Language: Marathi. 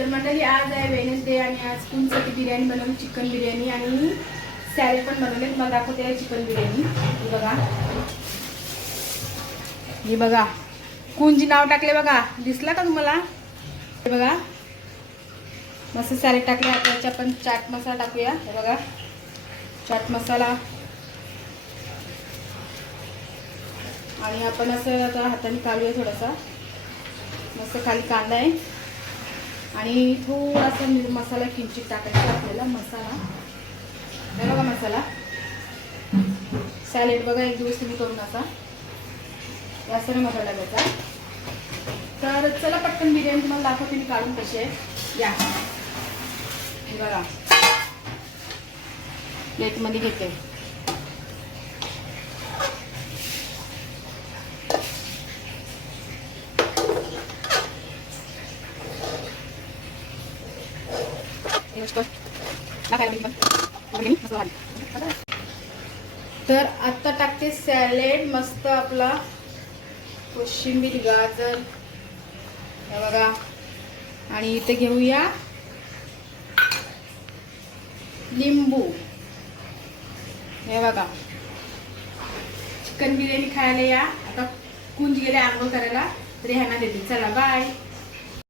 तर मंडळी आज आहे वेनसडे आणि आज कुंचची बिर्याणी बनवली चिकन बिर्याणी आणि सॅलेड पण बनवले. तुम्हाला दाखवते आहे चिकन बिर्याणी. बघा. हे बघा. कुंजी नाव टाकले बघा. दिसला का तुम्हाला? हे बघा. मस्त सॅलेड टाकले आता पण आपण चाट मसाला टाकूया. हे बघा. चाट मसाला. आणि आपण असं आता हाताने काढूया थोडासा. मस्त खाली कांदा आहे. आणि थोडासा मिर- मसाला किंचित टाकायचा आपल्याला मसाला. हे बघा मसाला. सॅलेड बघा एक दिवस तुम्ही करून असा या सर्व मसाला टाकायचा तर चला पटकन बिर्याणी तुम्हाला दाखवते मी काढून कशी आहे. या. हे बघा. प्लेटमध्ये घेते. तर आता टाकते सॅलेड मस्त आपला कोशिंबीर गाजर. हे बघा. आणि इथे घेऊया लिंबू. हे बघा. चिकन बिर्याणी खायला या. आता कुंज गेले आंघोळ करायला. तरी ह्यांना देते. चला बाय